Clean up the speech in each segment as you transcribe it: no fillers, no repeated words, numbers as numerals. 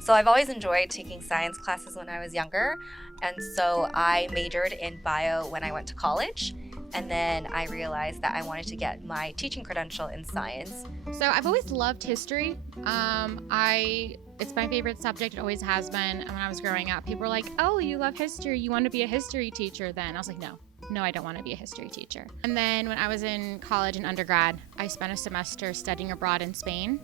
So I've always enjoyed taking science classes when I was younger, and so I majored in bio when I went to college, and then I realized that I wanted to get my teaching credential in science. So I've always loved history. It's my favorite subject. It always has been. And when I was growing up, people were like, "Oh, you love history. You want to be a history teacher then?" I was like, No, I don't want to be a history teacher. And then when I was in college and undergrad, I spent a semester studying abroad in Spain,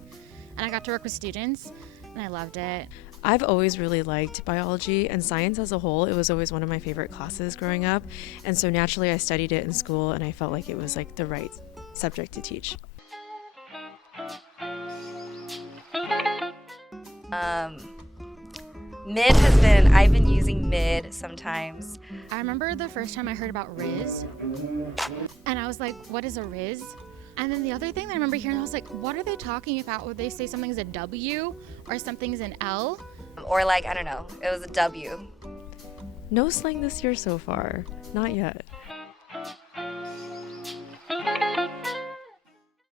and I got to work with students, and I loved it. I've always really liked biology and science as a whole. It was always one of my favorite classes growing up. And so naturally I studied it in school, and I felt like it was like the right subject to teach. I've been using mid sometimes. I remember the first time I heard about Riz, and I was like, what is a Riz? And then the other thing that I remember hearing, I was like, what are they talking about? Would they say something's a W or something's an L? Or like, I don't know, it was a W. No slang this year so far. Not yet.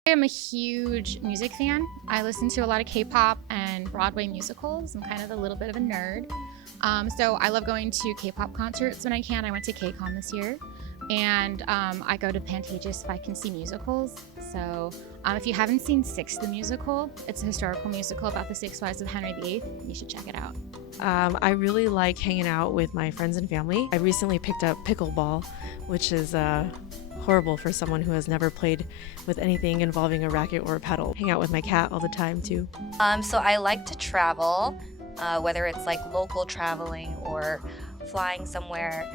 I'm a huge music fan. I listen to a lot of K-pop and Broadway musicals. I'm kind of a little bit of a nerd. So I love going to K-pop concerts when I can. I went to K-Con this year. And I go to Pantages if I can see musicals. So if you haven't seen Six the Musical, it's a historical musical about the 6 wives of Henry VIII. You should check it out. I really like hanging out with my friends and family. I recently picked up pickleball, which is horrible for someone who has never played with anything involving a racket or a paddle. Hang out with my cat all the time too. So I like to travel, whether it's like local traveling or flying somewhere.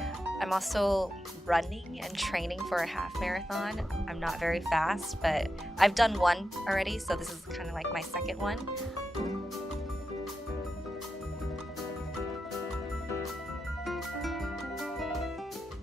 I'm also running and training for a half marathon. I'm not very fast, but I've done one already, so this is kind of like my second one.